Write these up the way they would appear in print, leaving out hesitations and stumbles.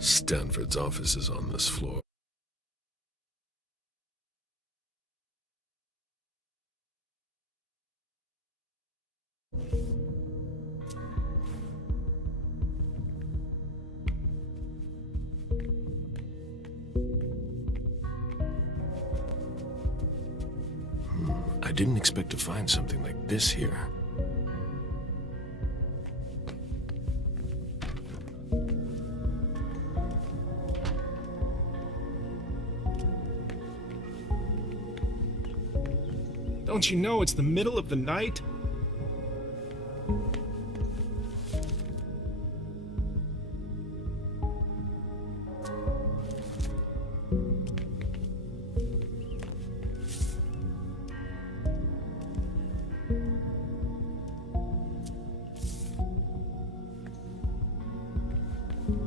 Stanford's office is on this floor. I didn't expect to find something like this here. Don't you know it's the middle of the night?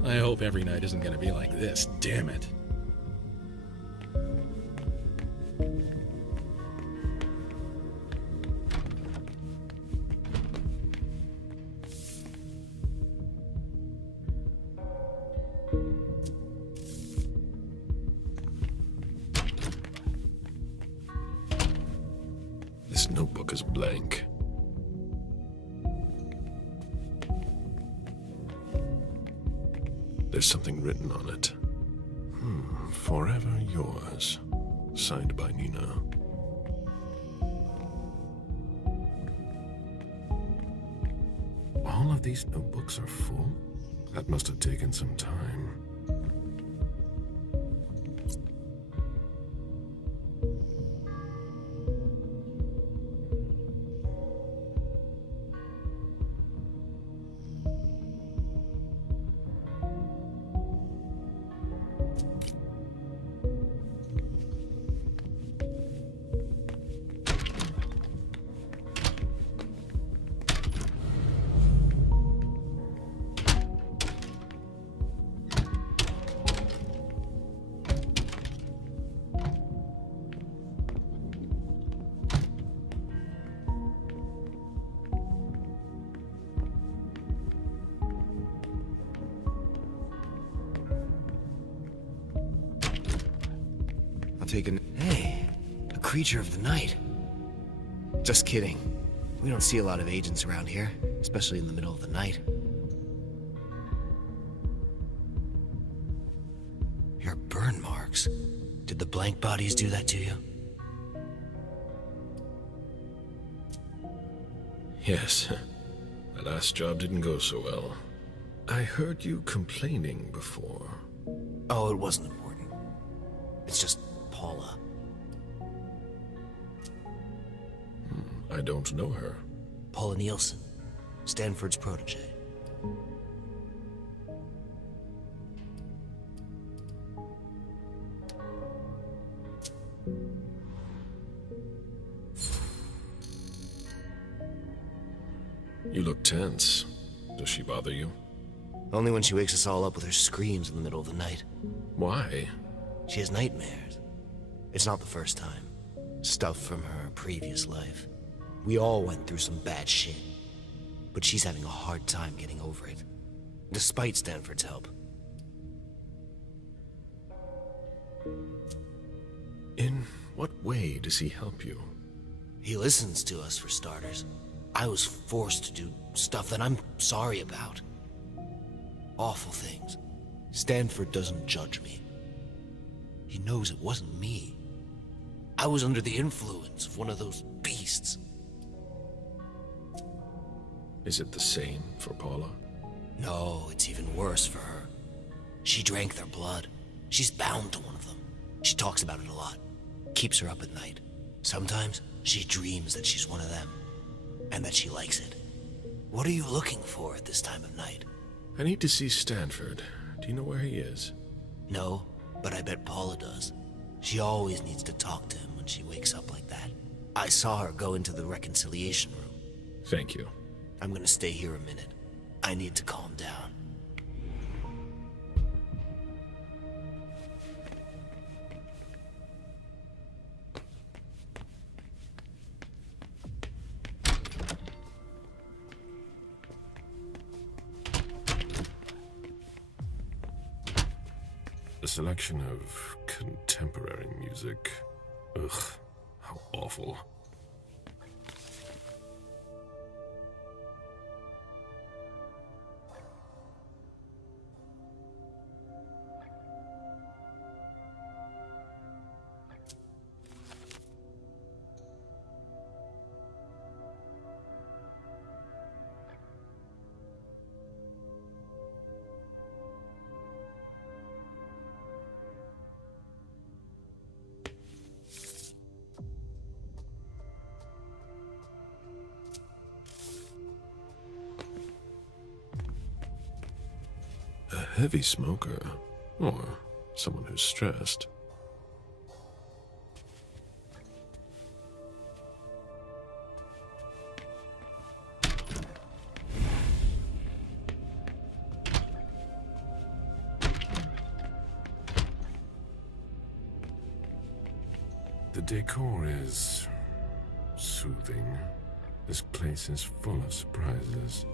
I hope every night isn't gonna be like this, damn it. This notebook is blank. There's something written on it. Forever yours. Signed by Nina. All of these notebooks are full? That must have taken some time. Hey, a creature of the night. Just kidding. We don't see a lot of agents around here, especially in the middle of the night. Your burn marks. Did the blank bodies do that to you? Yes. My last job didn't go so well. I heard you complaining before. Oh, it wasn't important. It's just Paula. I don't know her. Paula Nielsen, Stanford's protege. You look tense. Does she bother you? Only when she wakes us all up with her screams in the middle of the night. Why? She has nightmares. It's not the first time. Stuff from her previous life. We all went through some bad shit. But she's having a hard time getting over it. Despite Stanford's help. In what way does he help you? He listens to us, for starters. I was forced to do stuff that I'm sorry about. Awful things. Stanford doesn't judge me. He knows it wasn't me. I was under the influence of one of those beasts. Is it the same for Paula? No, it's even worse for her. She drank their blood. She's bound to one of them. She talks about it a lot. Keeps her up at night. Sometimes she dreams that she's one of them. And that she likes it. What are you looking for at this time of night? I need to see Stanford. Do you know where he is? No, but I bet Paula does. She always needs to talk to him when she wakes up like that. I saw her go into the reconciliation room. Thank you. I'm gonna stay here a minute. I need to calm down. A selection of contemporary music. Ugh, how awful. A heavy smoker, or someone who's stressed. The decor is soothing. This place is full of surprises.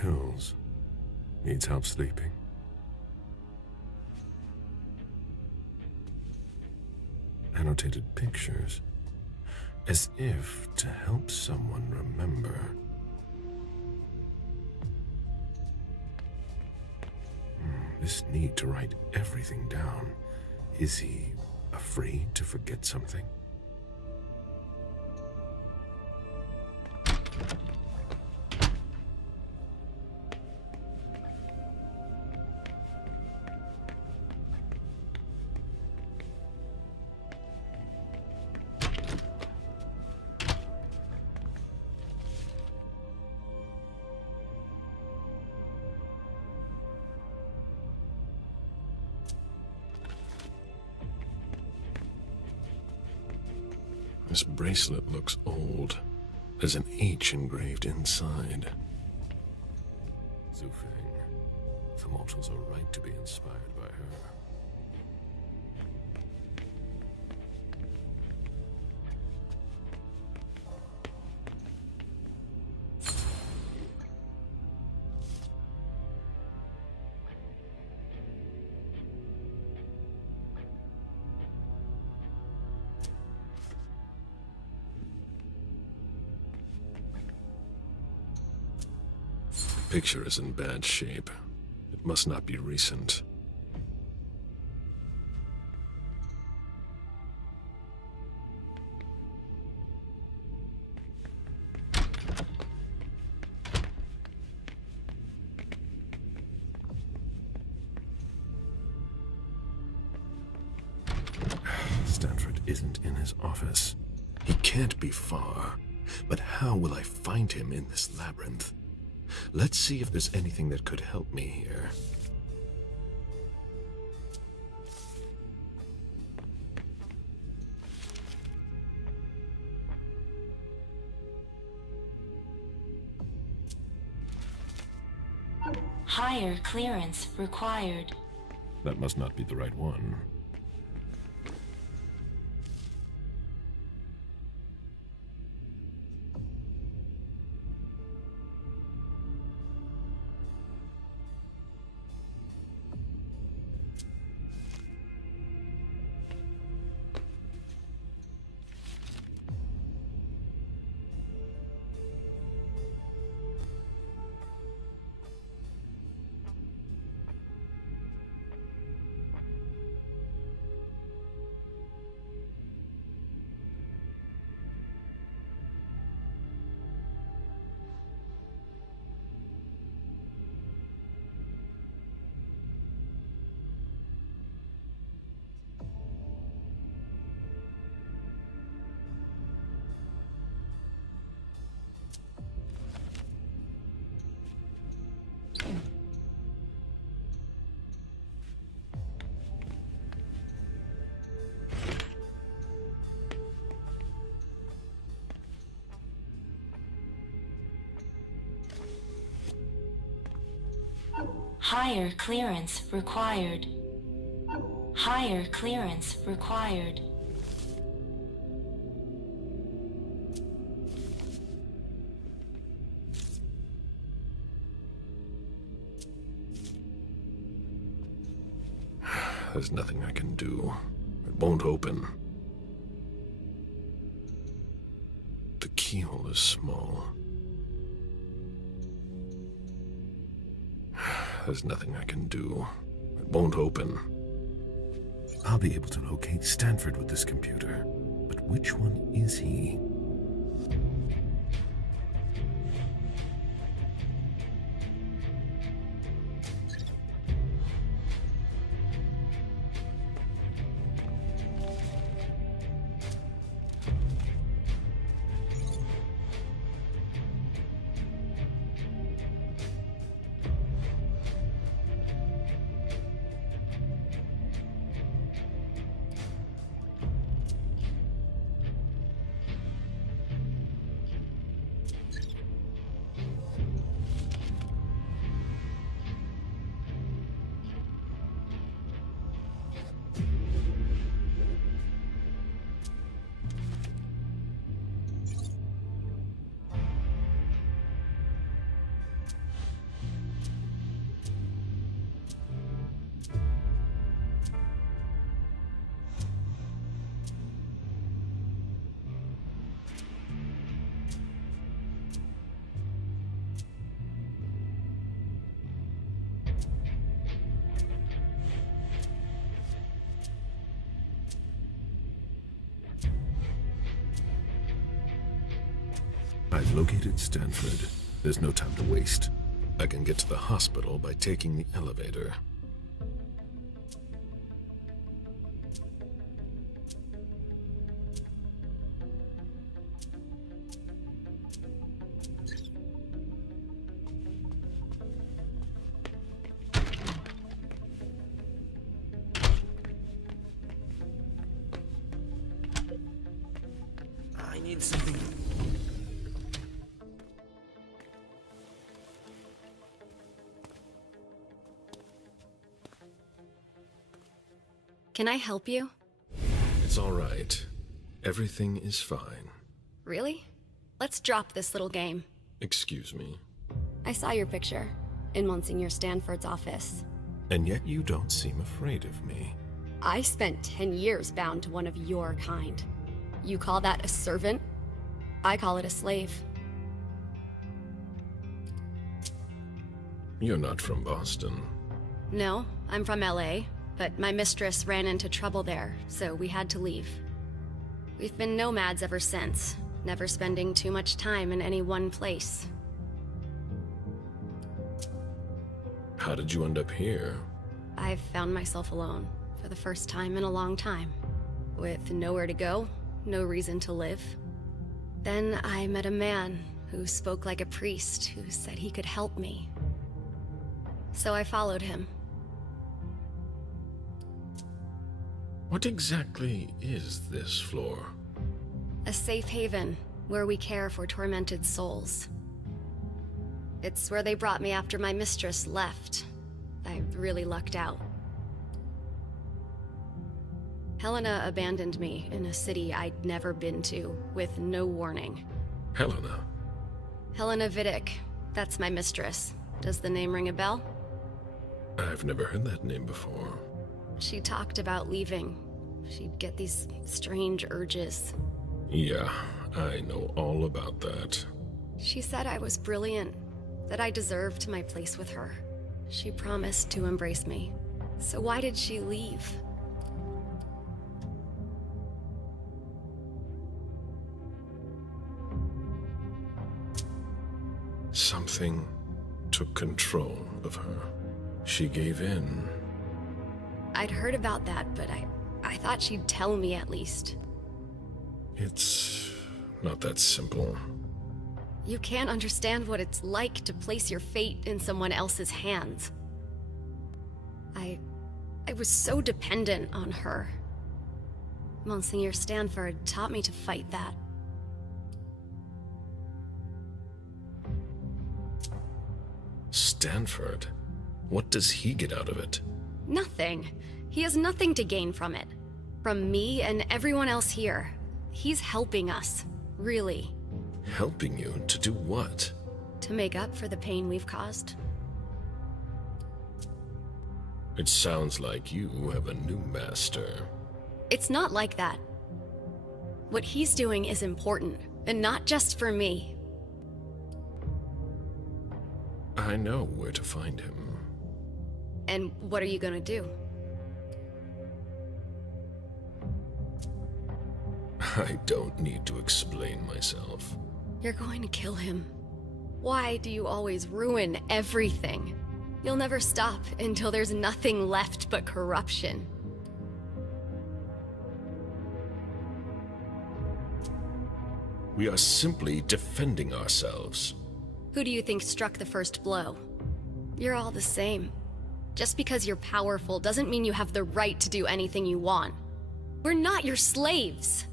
Pills. Needs help sleeping. Annotated pictures. As if to help someone remember. This need to write everything down. Is he afraid to forget something? This bracelet looks old. There's an H engraved inside. Zufeng. The mortals are right to be inspired by her. The picture is in bad shape. It must not be recent. Stanford isn't in his office. He can't be far. But how will I find him in this labyrinth? Let's see if there's anything that could help me here. Higher clearance required. That must not be the right one. Higher clearance required. Higher clearance required. There's nothing I can do. It won't open. The keyhole is small. There's nothing I can do. It won't open. I'll be able to locate Stanford with this computer, but which one is he? I've located Stanford. There's no time to waste. I can get to the hospital by taking the elevator. I need something. Can I help you? It's all right. Everything is fine. Really? Let's drop this little game. Excuse me. I saw your picture in Monsignor Stanford's office. And yet you don't seem afraid of me. I spent 10 years bound to one of your kind. You call that a servant? I call it a slave. You're not from Boston. No, I'm from LA, but my mistress ran into trouble there, so we had to leave. We've been nomads ever since, never spending too much time in any one place. How did you end up here? I've found myself alone for the first time in a long time, with nowhere to go, no reason to live. Then I met a man who spoke like a priest, who said he could help me. So I followed him. What exactly is this floor? A safe haven where we care for tormented souls. It's where they brought me after my mistress left. I really lucked out. Helena abandoned me in a city I'd never been to, with no warning. Helena? Helena Vidic. That's my mistress. Does the name ring a bell? I've never heard that name before. She talked about leaving. She'd get these strange urges. Yeah, I know all about that. She said I was brilliant, that I deserved my place with her. She promised to embrace me. So why did she leave? Something took control of her. She gave in. I'd heard about that, but I thought she'd tell me at least. It's not that simple. You can't understand what it's like to place your fate in someone else's hands. I was so dependent on her. Monsignor Stanford taught me to fight that. Stanford? What does he get out of it? Nothing. He has nothing to gain from it. From me and everyone else here. He's helping us. Really. Helping you to do what? To make up for the pain we've caused. It sounds like you have a new master. It's not like that. What he's doing is important, and not just for me. I know where to find him. And what are you gonna do? I don't need to explain myself. You're going to kill him. Why do you always ruin everything? You'll never stop until there's nothing left but corruption. We are simply defending ourselves. Who do you think struck the first blow? You're all the same. Just because you're powerful doesn't mean you have the right to do anything you want. We're not your slaves.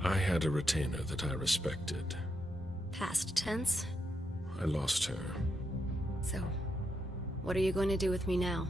I had a retainer that I respected. Past tense? I lost her. So, what are you going to do with me now?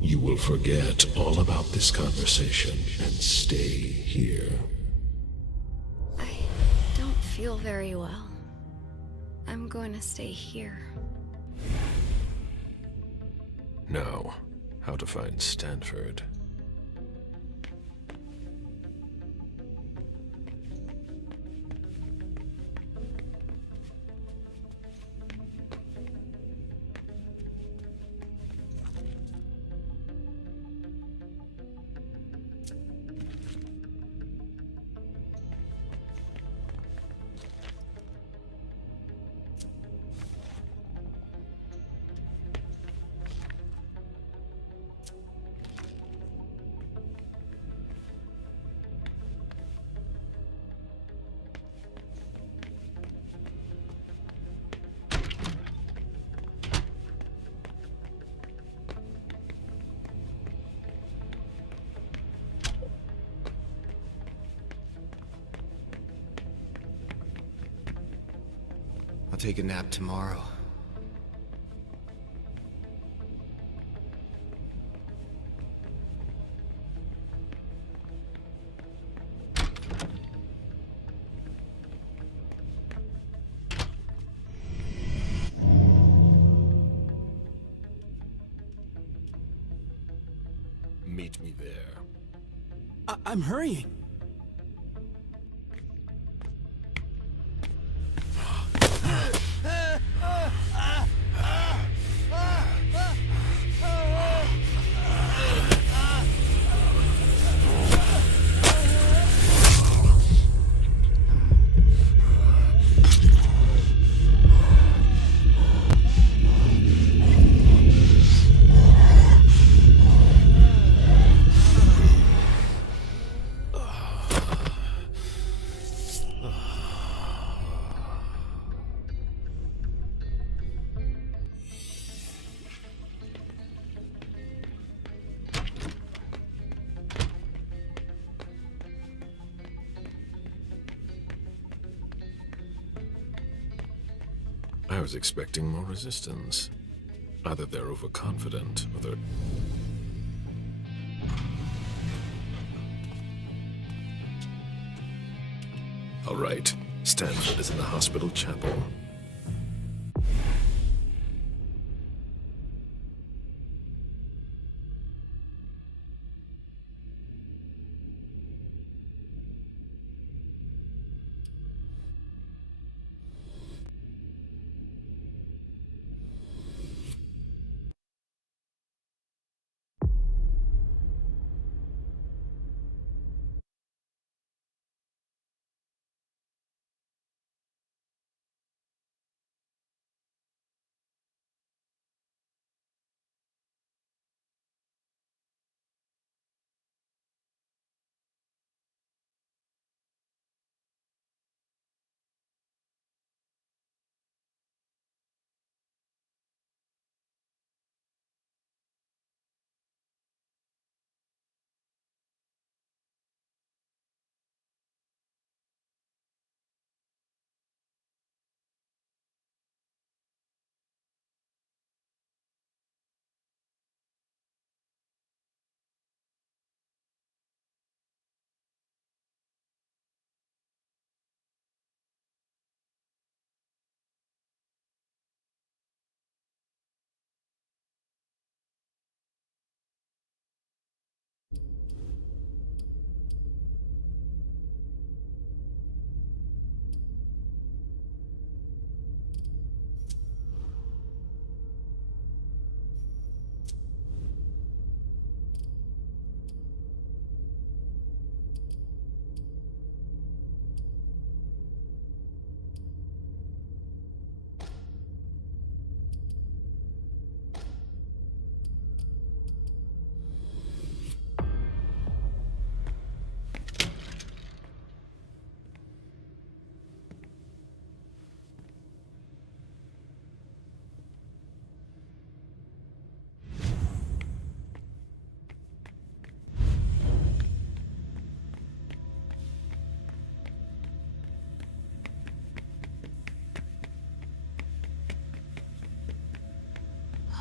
You will forget all about this conversation and stay here. I don't feel very well. I'm going to stay here. Now, how to find Stanford. I'll take a nap tomorrow. Meet me there. I'm hurrying. I was expecting more resistance. Either they're overconfident, or they're... All right, Stanford is in the hospital chapel.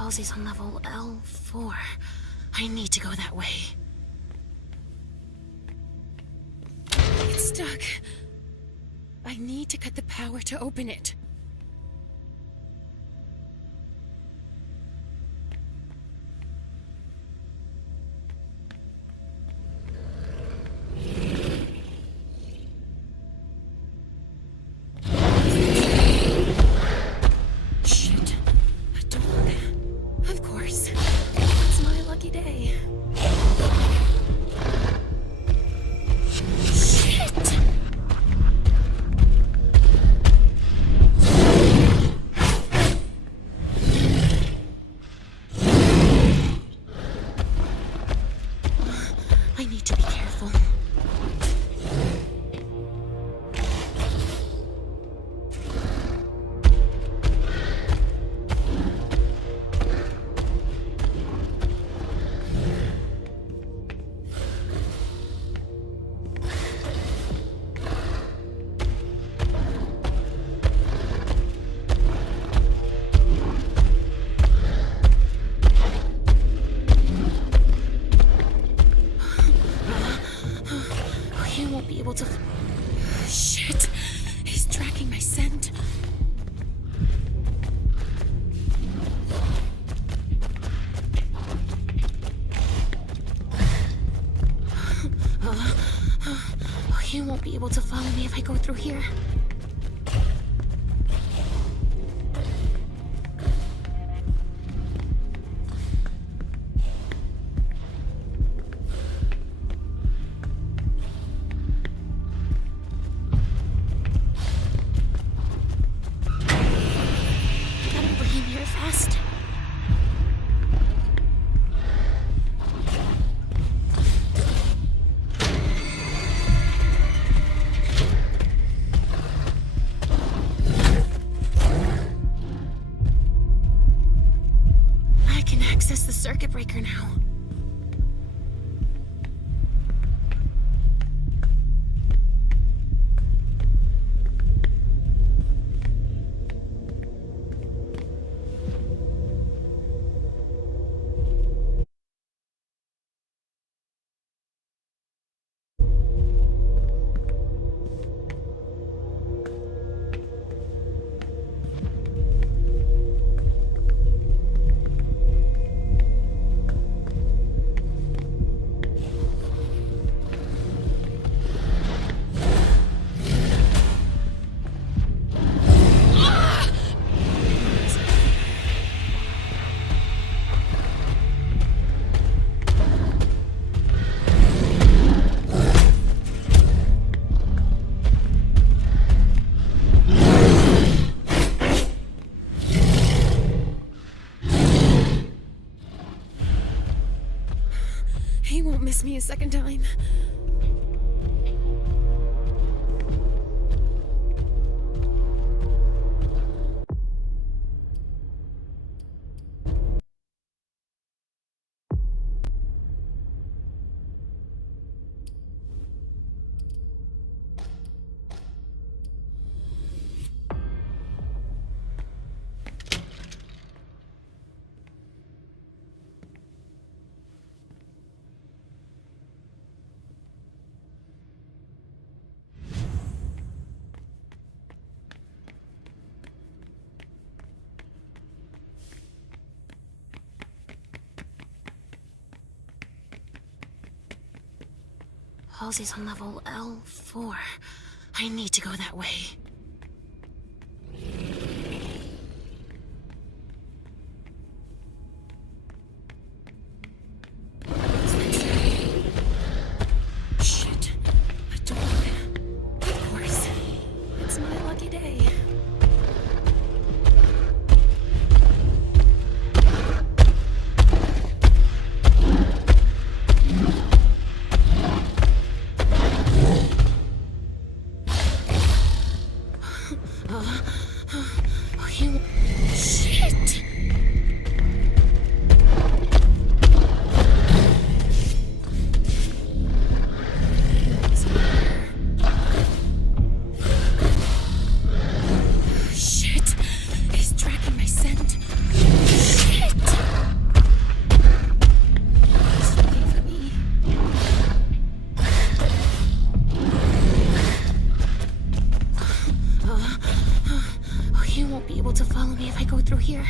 Halsey's on level L4. I need to go that way. It's stuck. I need to cut the power to open it. Shit. A dog. Of course. It's my lucky day. Shit! I need to be careful. He won't be able to... Shit! He's tracking my scent. He won't be able to follow me if I go through here. Gotta bring him here fast. I can access the circuit breaker now. He won't miss me a second time. Halsey's on level L4. I need to go that way. Shit. A dog. Of course. It's my lucky day. Shit! Shit! He's tracking my scent. Shit! won't be able to follow me if I go through here.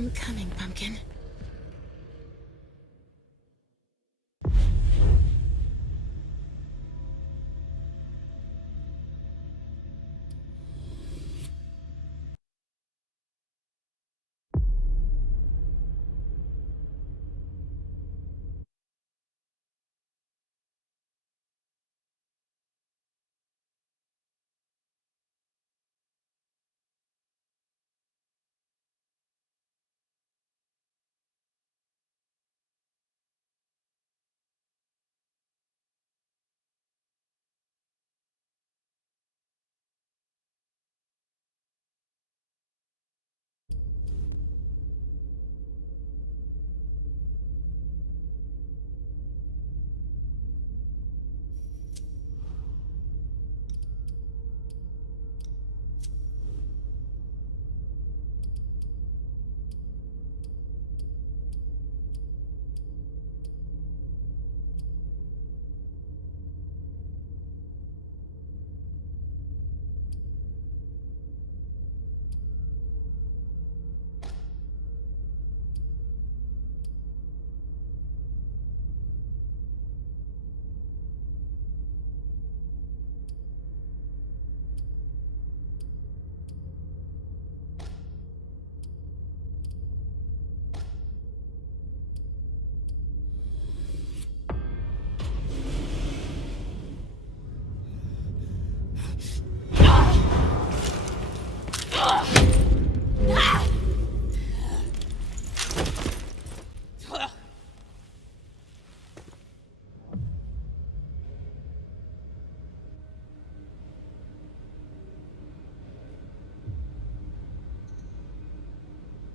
I'm coming, Pumpkin.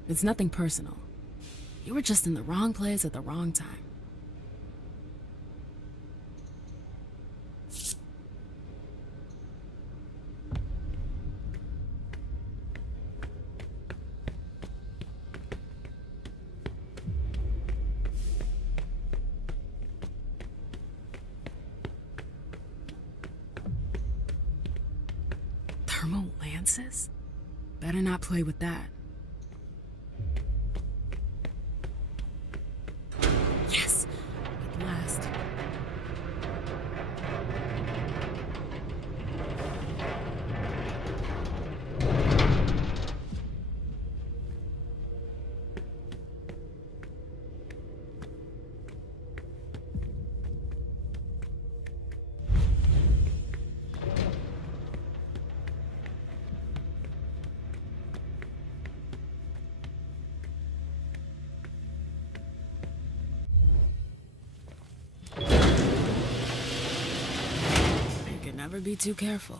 It's nothing personal. You were just in the wrong place at the wrong time. Thermal lances? Better not play with that. Yes! At last. Never be too careful.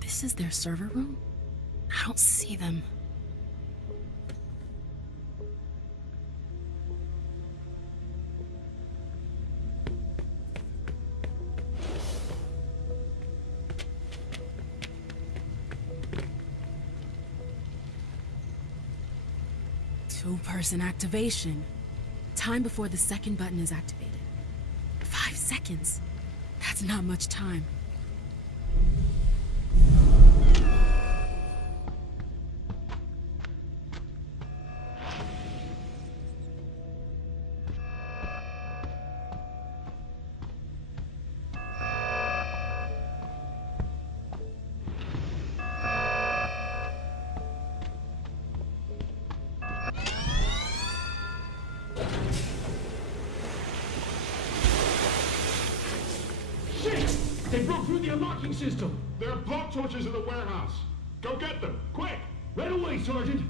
This is their server room? I don't see them. Two-person activation. Time before the second button is activated. 5 seconds. That's not much time. They broke through the unlocking system! There are blowtorches in the warehouse! Go get them, quick! Right away, Sergeant!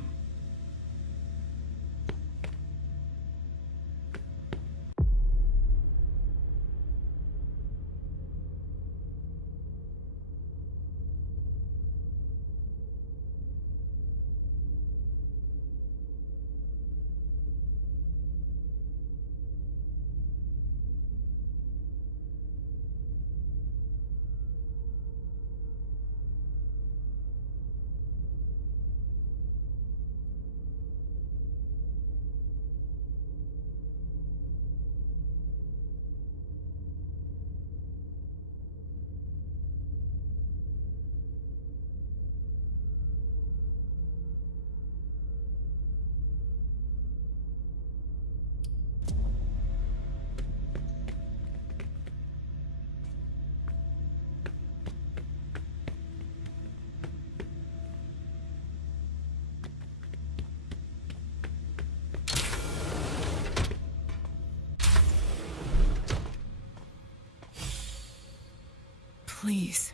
Please.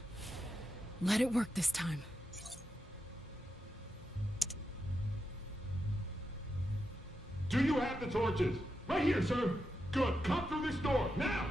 Let it work this time. Do you have the torches? Right here, sir. Good. Come through this door, now!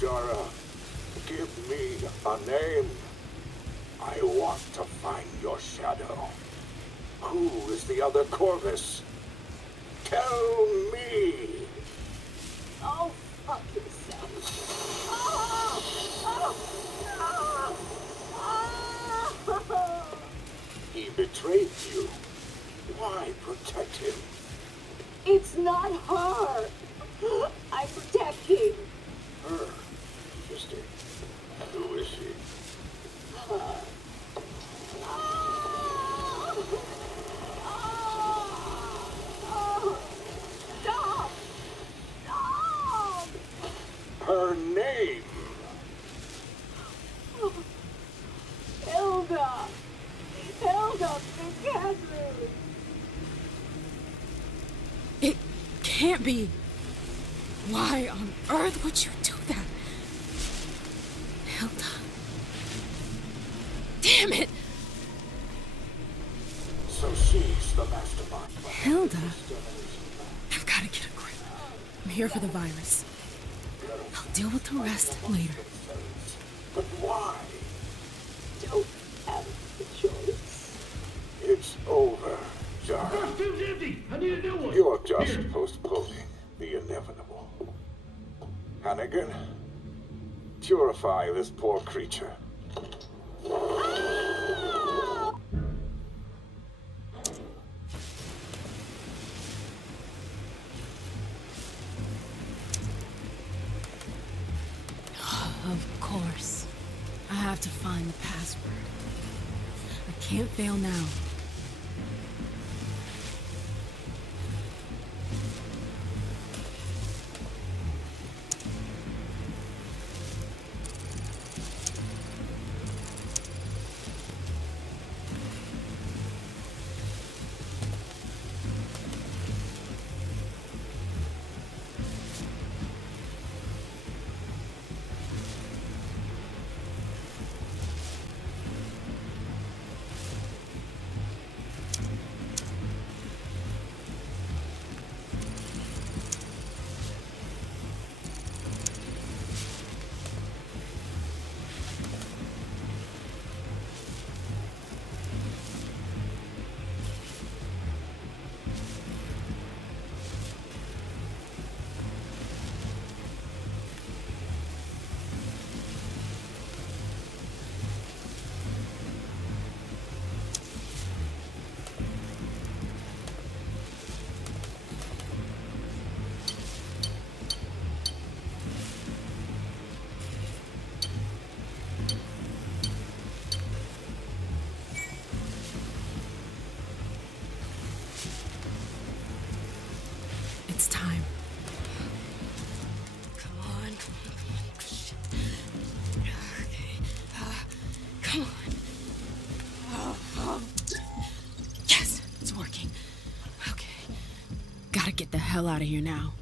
Jara, give me a name. I want to find your shadow. Who is the other Corvus? Tell me! Oh, fuck yourself. He betrayed you. Why protect him? It's not her. I'm protecting. Her? Interesting. Who is she? Stop! Stop! Her name! Hilda! Hilda McCaffrey! It can't be. Why on earth would you do that? Hilda. Damn it! So she's the mastermind. Hilda? I've got to get a grip. I'm here for the virus. I'll deal with the rest later. But why? Don't have the choice. It's over, Jara. Costume's empty! I need a new one! You're just Here. postponing the inevitable. Hannigan, purify this poor creature. Of course. I have to find the password. I can't fail now. Yes, it's working. Okay. Gotta get the hell out of here now.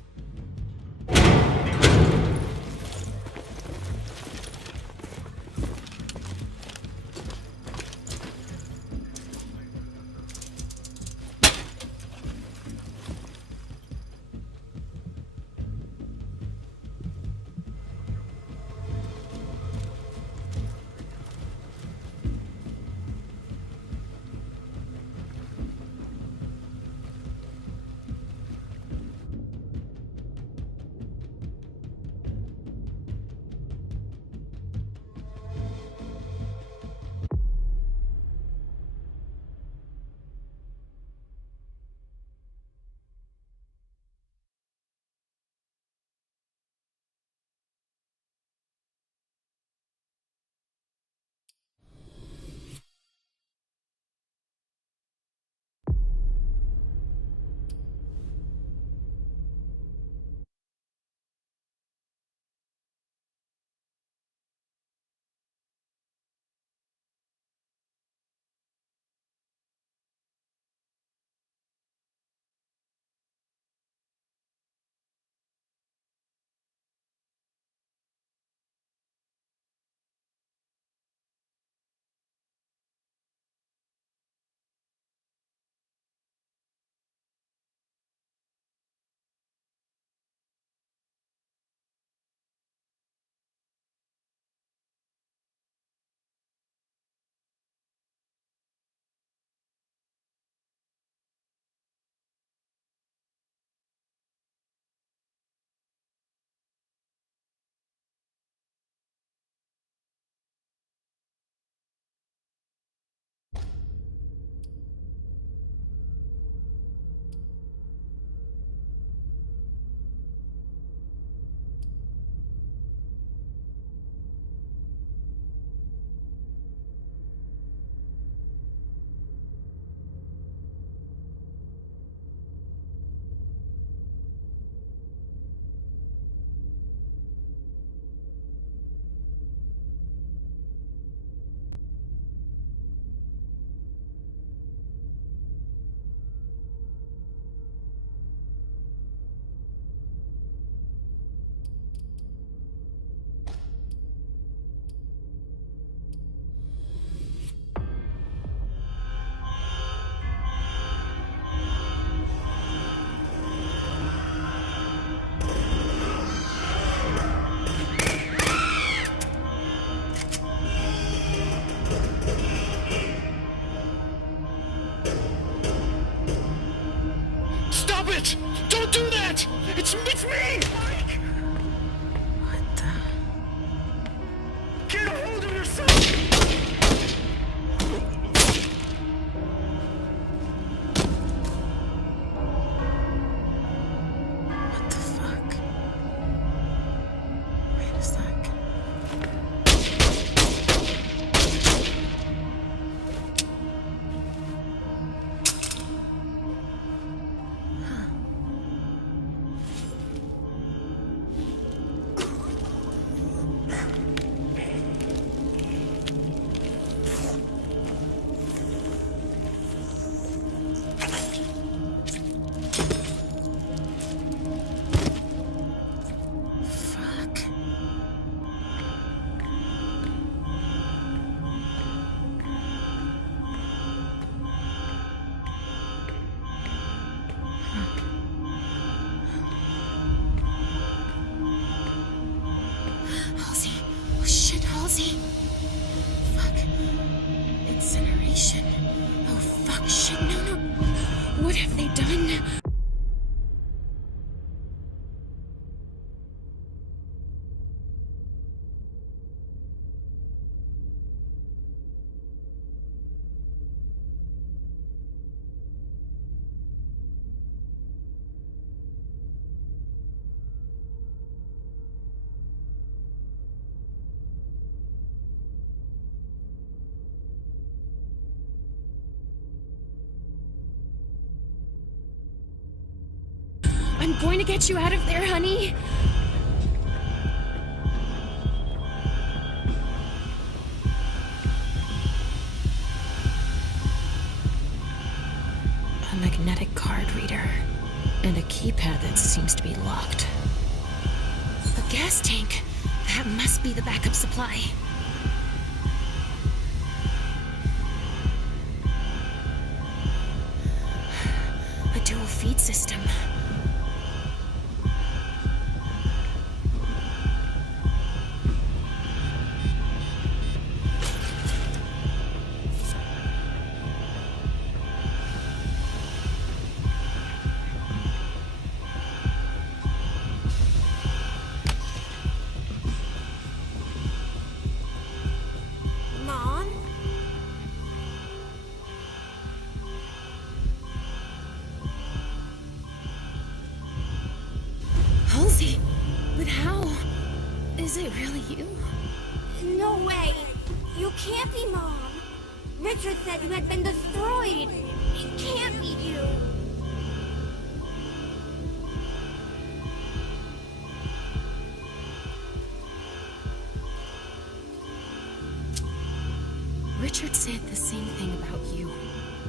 It's me! Mike! What the? Get a hold of yourself! What the fuck? Wait a sec. Halsey. Oh shit, Halsey. Fuck. Incineration. Oh fuck, shit, no. What have they done? I'm going to get you out of there, honey. magnetic card reader. And a keypad that seems to be locked. A gas tank! That must be the backup supply. A dual feed system. Halsey, but how? Is it really you? No way! You can't be Mom! Richard said you had been destroyed! It can't be you! Richard said the same thing about you.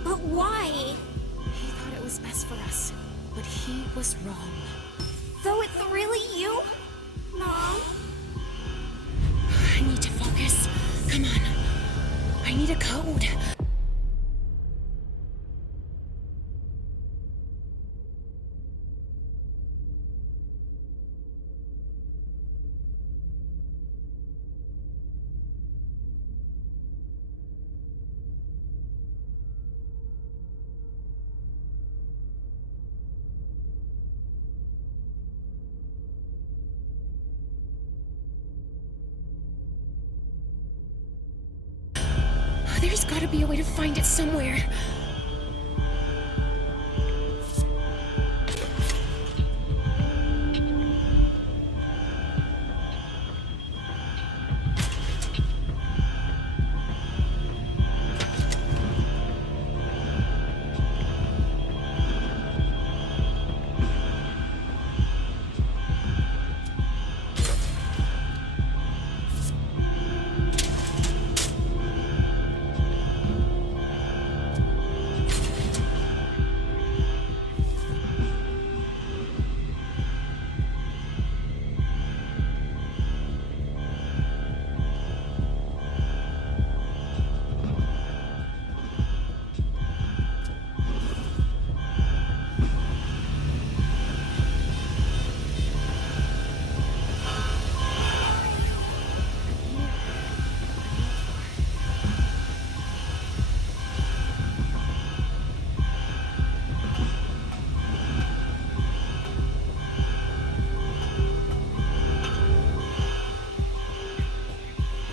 But why? He thought it was best for us, but he was wrong. So it's really you? Mom? I need to focus. Come on. I need a code. There's gotta be a way to find it somewhere.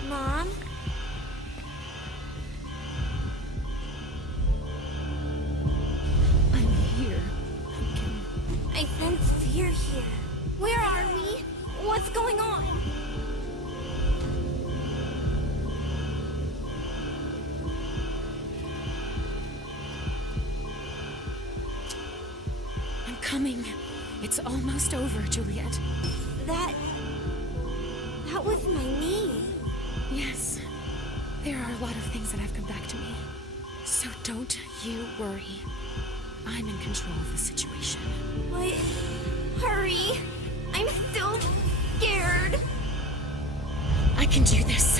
Mom? I'm here, Pumpkin. I sense fear here. Where are we? What's going on? I'm coming. It's almost over, Juliet. That was my name. Yes. There are a lot of things that have come back to me. So don't you worry. I'm in control of the situation. But hurry. I'm still scared. I can do this.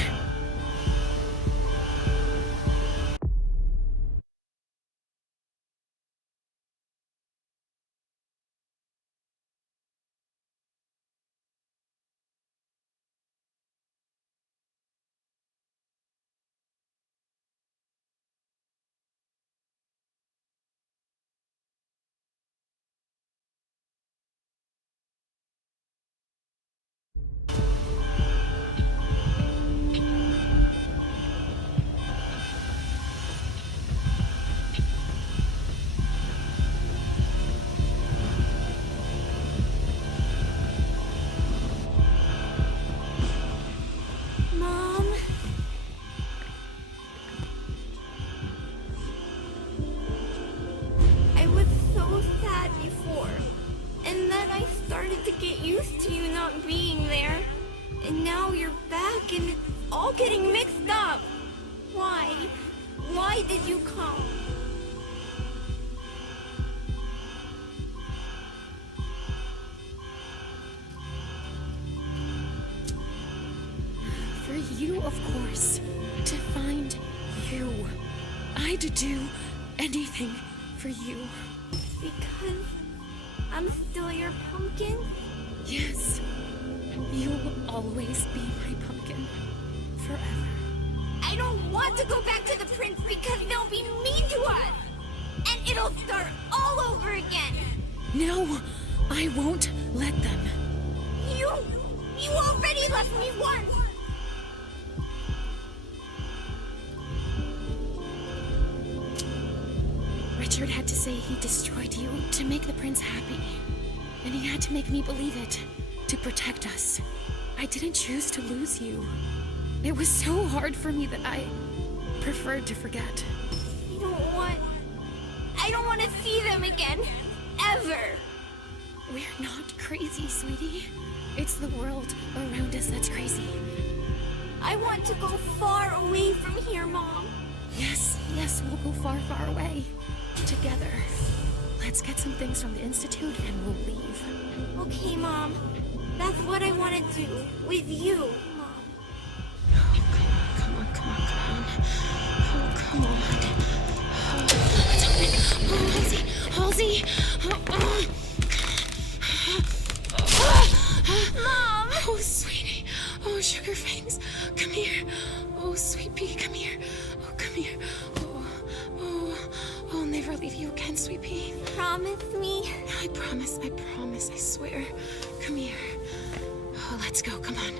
Mom? I was so sad before. And then I started to get used to you not being there. And now you're back and it's all getting mixed up. Why? Why did you come? yours. To find you. I'd do anything for you. Because I'm still your pumpkin? Yes. You'll always be my pumpkin. Forever. I don't want to go back to the prince because they'll be mean to us! And it'll start all over again! No, I won't let them. You already left me once! Richard had to say he destroyed you to make the prince happy. And he had to make me believe it, to protect us. I didn't choose to lose you. It was so hard for me that I preferred to forget. I don't want to see them again. Ever. We're not crazy, sweetie. It's the world around us that's crazy. I want to go far away from here, Mom. Yes, we'll go far, far away. Together. Let's get some things from the Institute and we'll leave. Okay, Mom. That's what I want to do. With you, Mom. Oh, come on. Oh, come on. Oh, Halsey. Mom! Oh, sweetie. Oh, sugar fangs. Come here. Oh, sweet pea, come here. Oh, come here. I'll never leave you again, sweet pea. Promise me? I promise, I swear. Come here. Oh, let's go, come on.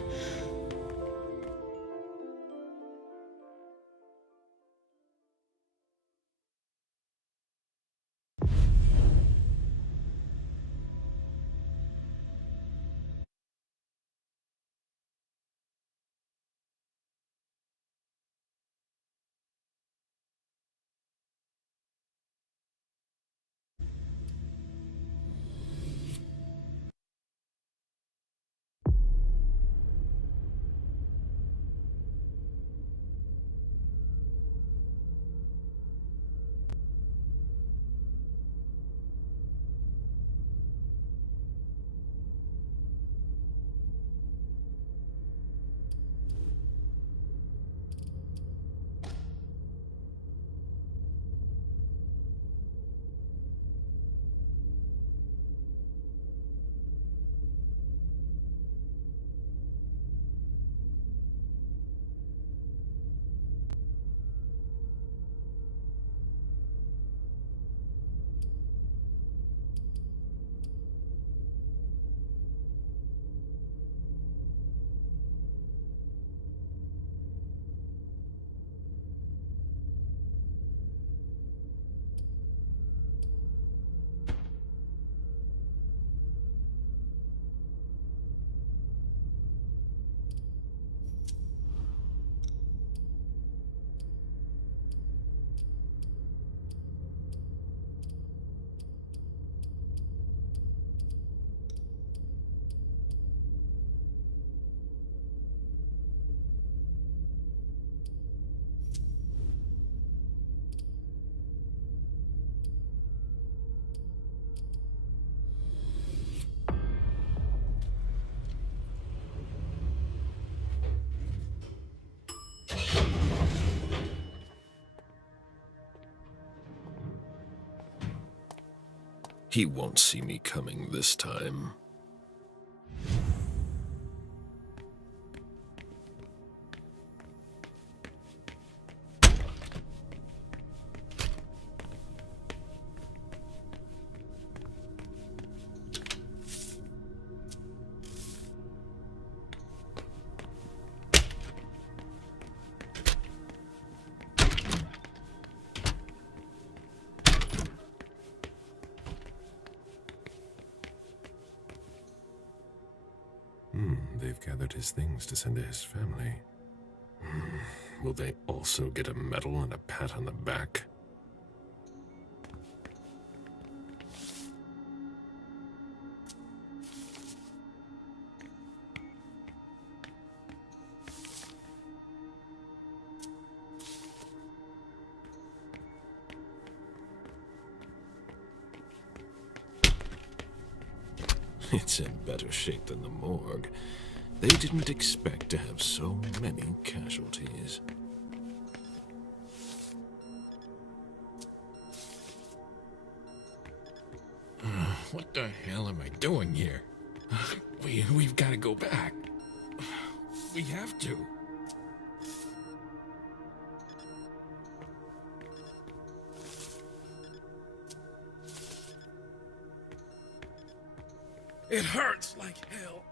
He won't see me coming this time. They've gathered his things to send to his family. Will they also get a medal and a pat on the back? It's in better shape than the morgue. They didn't expect to have so many casualties. What the hell am I doing here? We've got to go back. We have to. It hurts like hell.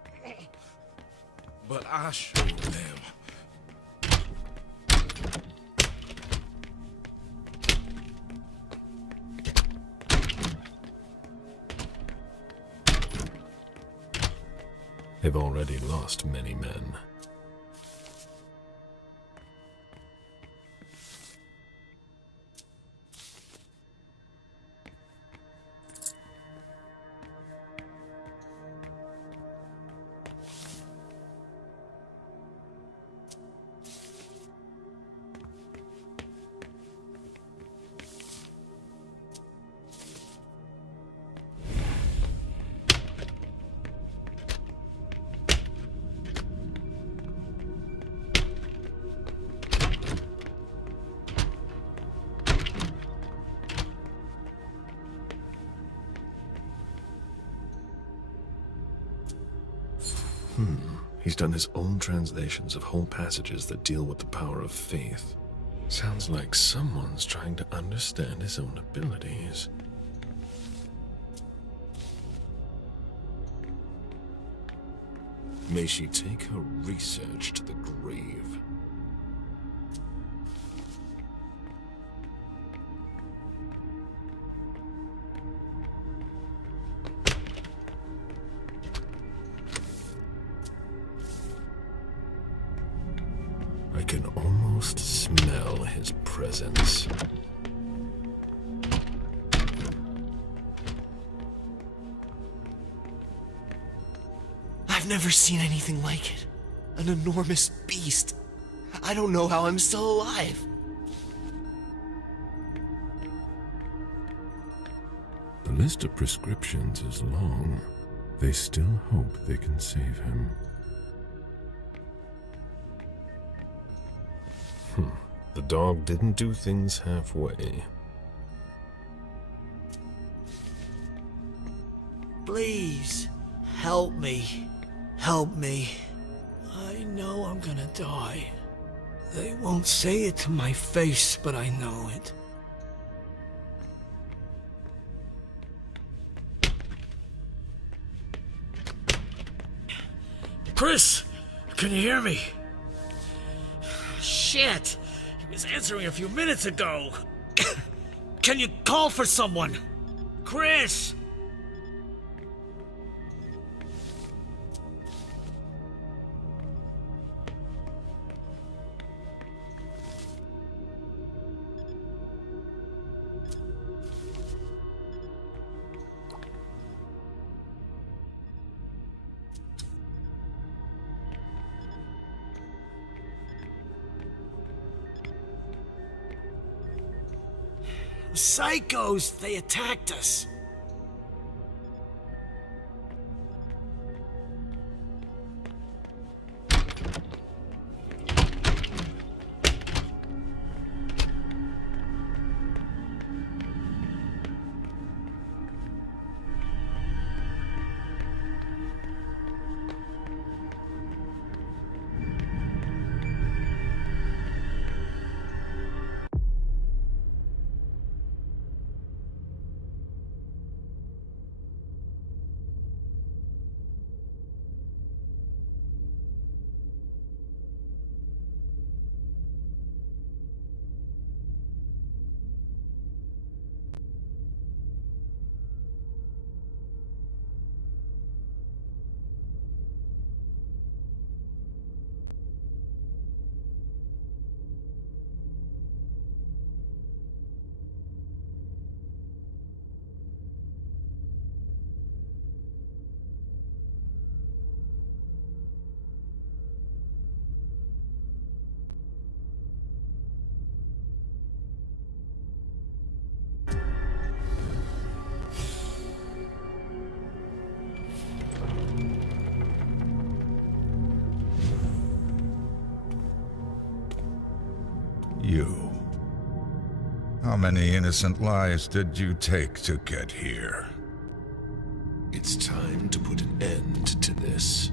But I show them. They've already lost many men. He's done his own translations of whole passages that deal with the power of faith. Sounds like someone's trying to understand his own abilities. May she take her research to the grave. I can almost smell his presence. I've never seen anything like it. An enormous beast. I don't know how I'm still alive. The list of prescriptions is long. They still hope they can save him. The dog didn't do things halfway. Please, help me. Help me. I know I'm gonna die. They won't say it to my face, but I know it. Chris, can you hear me? Shit! He was answering a few minutes ago. Can you call for someone? Chris! Psychos! They attacked us! You. How many innocent lives did you take to get here? It's time to put an end to this.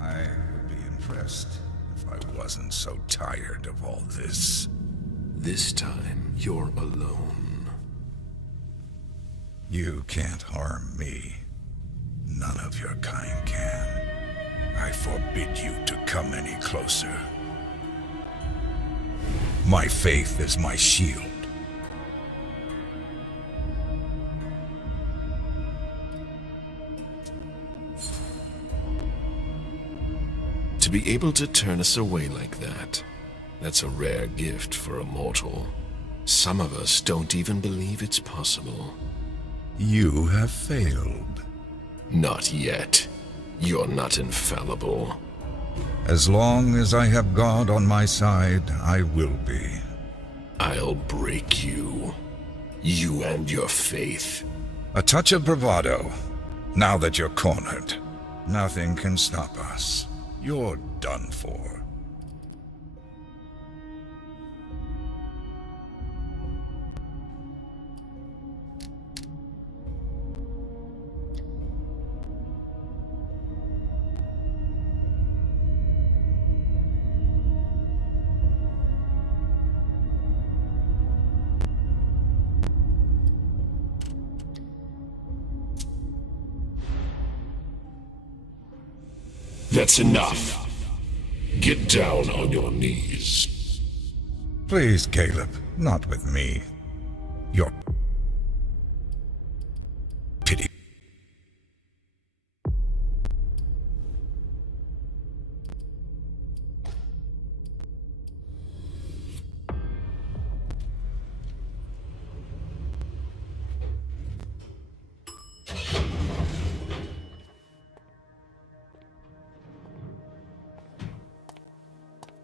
I would be impressed if I wasn't so tired of all this. This time, you're alone. You can't harm me. None of your kind can. I forbid you to come any closer. My faith is my shield. To be able to turn us away like that, that's a rare gift for a mortal. Some of us don't even believe it's possible. You have failed. Not yet. You're not infallible. As long as I have God on my side, I will be. I'll break you. You and your faith. A touch of bravado. Now that you're cornered, nothing can stop us. You're done for. That's enough. Get down on your knees. Please, Caleb, not with me. Your pity.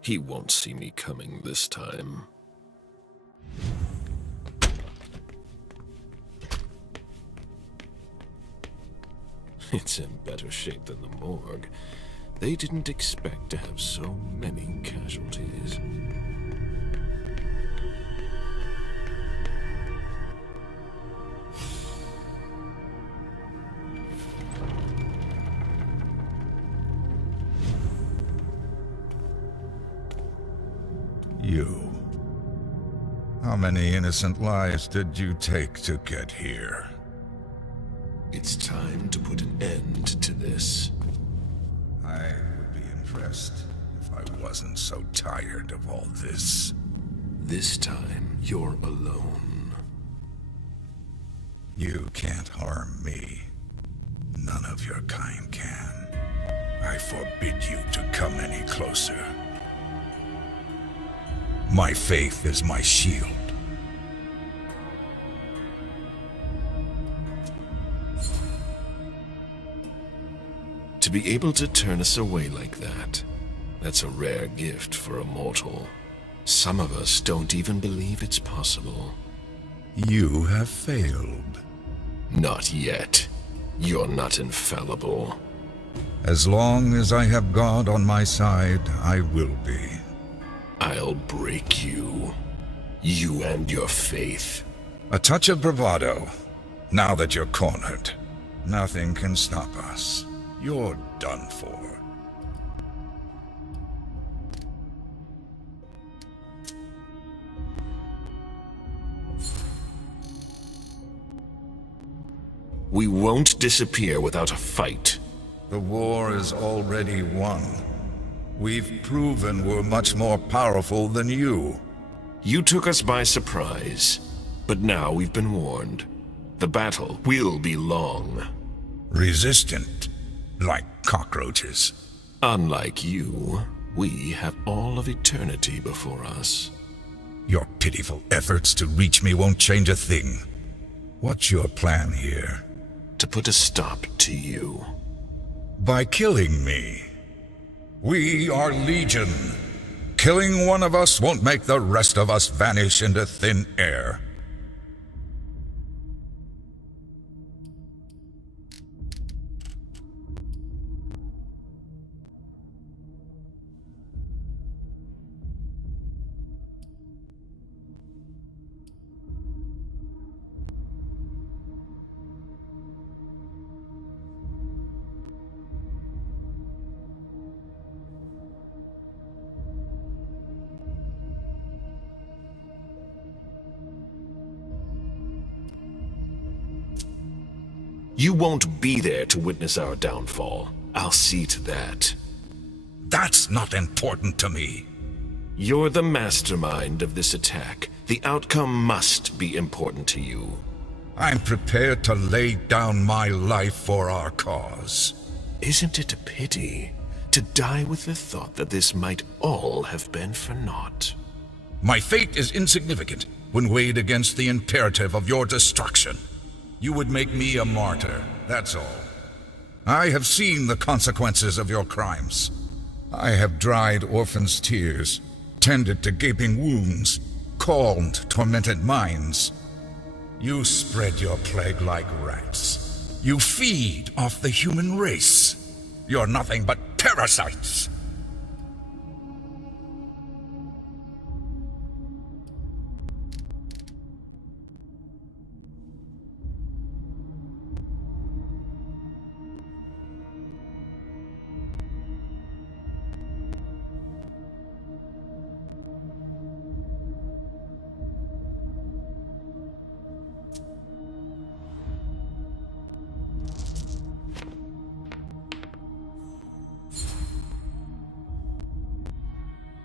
He won't see me coming this time. It's in better shape than the morgue. They didn't expect to have so many casualties. You. How many innocent lives did you take to get here? It's time to put an end to this. I would be impressed if I wasn't so tired of all this. This time, you're alone. You can't harm me. None of your kind can. I forbid you to come any closer. My faith is my shield. To be able to turn us away like that, that's a rare gift for a mortal. Some of us don't even believe it's possible. You have failed. Not yet. You're not infallible. As long as I have God on my side, I will be. I'll break you. You and your faith. A touch of bravado. Now that you're cornered, nothing can stop us. You're done for. We won't disappear without a fight. The war is already won. We've proven we're much more powerful than you. You took us by surprise, but now we've been warned. The battle will be long. Resistant, like cockroaches. Unlike you, we have all of eternity before us. Your pitiful efforts to reach me won't change a thing. What's your plan here? To put a stop to you. By killing me. We are Legion. Killing one of us won't make the rest of us vanish into thin air. You won't be there to witness our downfall. I'll see to that. That's not important to me. You're the mastermind of this attack. The outcome must be important to you. I'm prepared to lay down my life for our cause. Isn't it a pity to die with the thought that this might all have been for naught? My fate is insignificant when weighed against the imperative of your destruction. You would make me a martyr, that's all. I have seen the consequences of your crimes. I have dried orphans' tears, tended to gaping wounds, calmed tormented minds. You spread your plague like rats. You feed off the human race. You're nothing but parasites.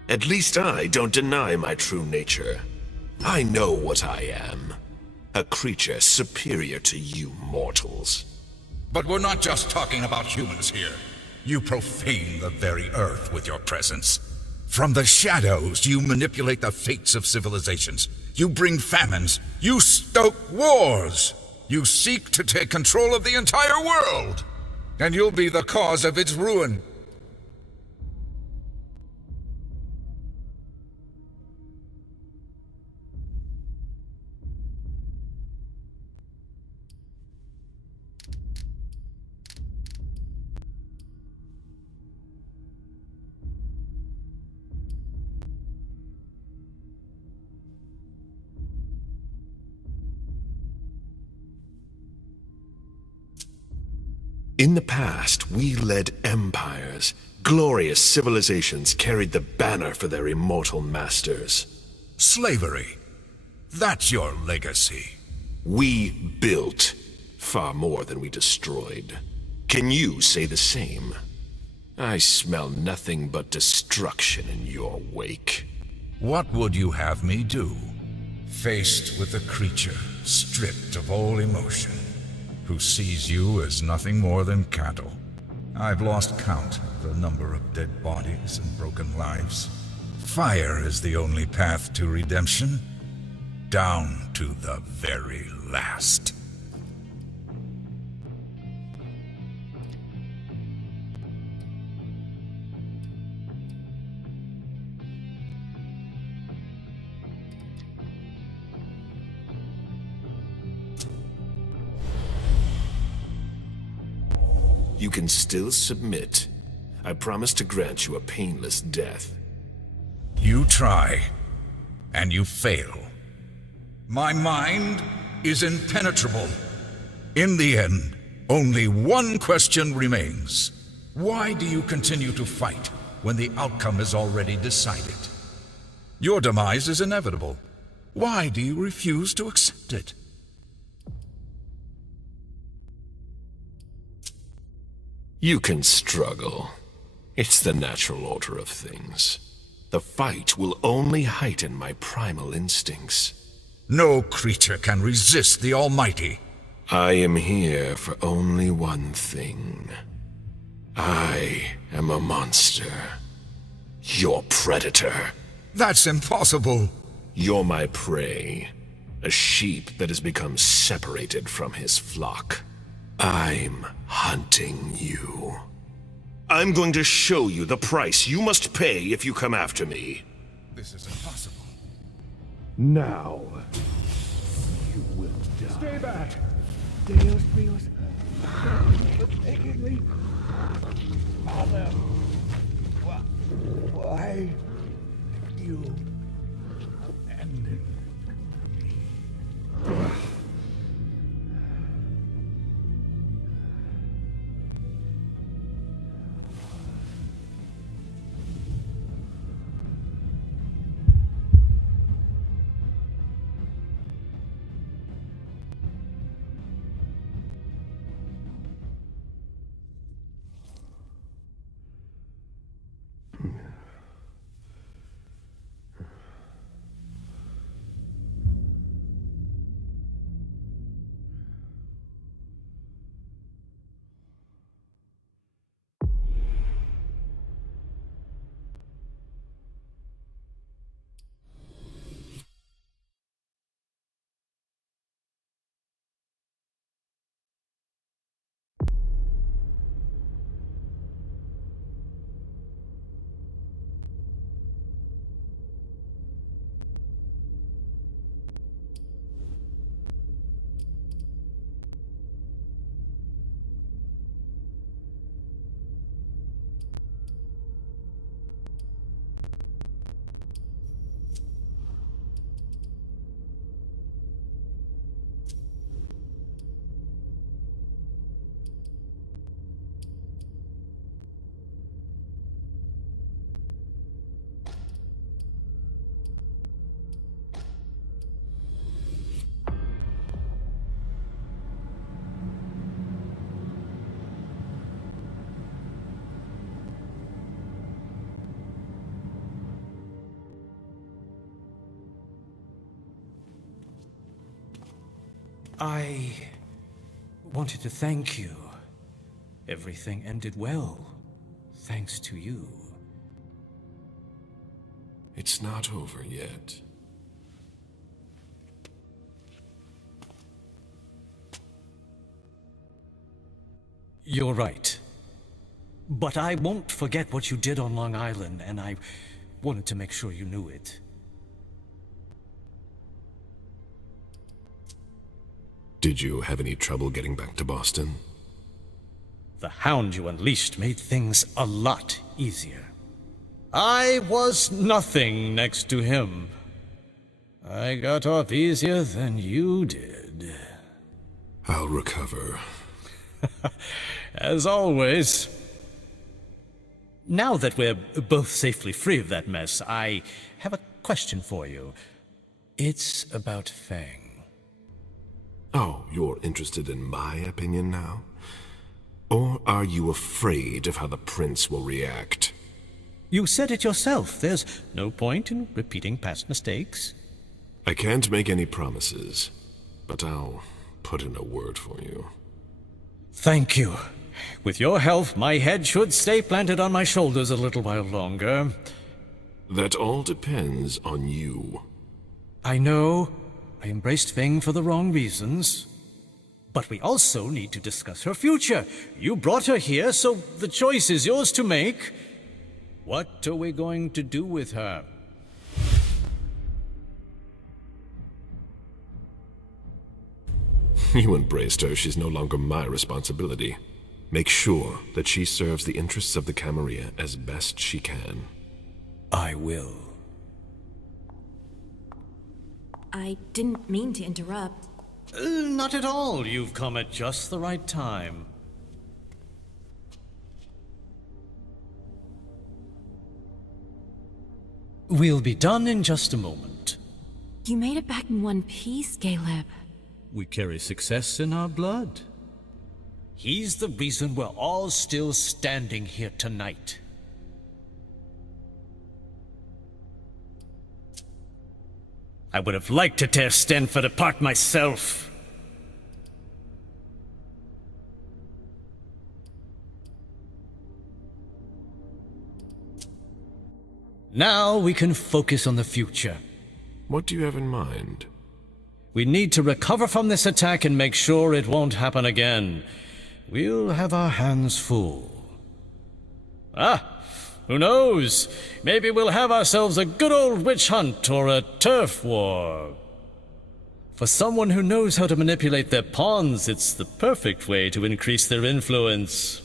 At least I don't deny my true nature. I know what I am. A creature superior to you mortals. But we're not just talking about humans here. You profane the very earth with your presence. From the shadows, you manipulate the fates of civilizations. You bring famines. You stoke wars. You seek to take control of the entire world. And you'll be the cause of its ruin. In the past, we led empires. Glorious civilizations carried the banner for their immortal masters. Slavery. That's your legacy. We built far more than we destroyed. Can you say the same? I smell nothing but destruction in your wake. What would you have me do? Faced with a creature stripped of all emotion, who sees you as nothing more than cattle. I've lost count of the number of dead bodies and broken lives. Fire is the only path to redemption, down to the very last. You can still submit. I promise to grant you a painless death. You try, and you fail. My mind is impenetrable. In the end, only one question remains. Why do you continue to fight when the outcome is already decided? Your demise is inevitable. Why do you refuse to accept it? You can struggle. It's the natural order of things. The fight will only heighten my primal instincts. No creature can resist the Almighty. I am here for only one thing. I am a monster. Your predator. That's impossible. You're my prey. A sheep that has become separated from his flock. I'm hunting you. I'm going to show you the price you must pay if you come after me. This is impossible. Now, you will die. Stay back! Dios míos. Taking me. Father. Why you abandon me? I wanted to thank you. Everything ended well, thanks to you. It's not over yet. You're right. But I won't forget what you did on Long Island, and I wanted to make sure you knew it. Did you have any trouble getting back to Boston? The hound you unleashed made things a lot easier. I was nothing next to him. I got off easier than you did. I'll recover. As always. Now that we're both safely free of that mess, I have a question for you. It's about Fang. Oh, you're interested in my opinion now? Or are you afraid of how the prince will react? You said it yourself. There's no point in repeating past mistakes. I can't make any promises, but I'll put in a word for you. Thank you. With your help, my head should stay planted on my shoulders a little while longer. That all depends on you. I know. I embraced Feng for the wrong reasons. But we also need to discuss her future. You brought her here, so the choice is yours to make. What are we going to do with her? You embraced her. She's no longer my responsibility. Make sure that she serves the interests of the Camarilla as best she can. I will. I didn't mean to interrupt. Not at all. You've come at just the right time. We'll be done in just a moment. You made it back in one piece, Caleb. We carry success in our blood. He's the reason we're all still standing here tonight. I would have liked to tear Stanford apart myself. Now we can focus on the future. What do you have in mind? We need to recover from this attack and make sure it won't happen again. We'll have our hands full. Who knows? Maybe we'll have ourselves a good old witch hunt or a turf war. For someone who knows how to manipulate their pawns, it's the perfect way to increase their influence.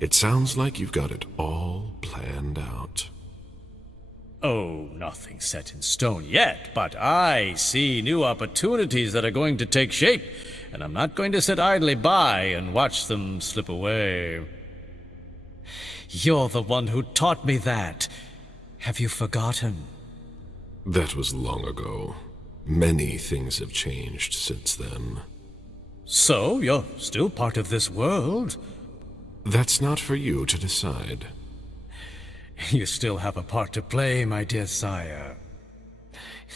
It sounds like you've got it all planned out. Oh, nothing set in stone yet, but I see new opportunities that are going to take shape, and I'm not going to sit idly by and watch them slip away. You're the one who taught me that. Have you forgotten? That was long ago. Many things have changed since then. So, you're still part of this world? That's not for you to decide. You still have a part to play, my dear sire.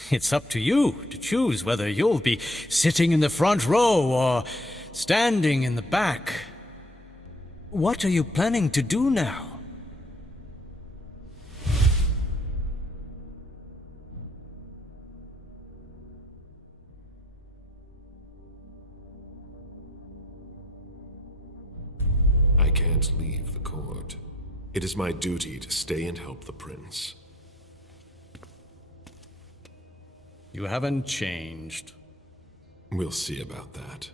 It's up to you to choose whether you'll be sitting in the front row or standing in the back. What are you planning to do now? I can't leave the court. It is my duty to stay and help the prince. You haven't changed. We'll see about that.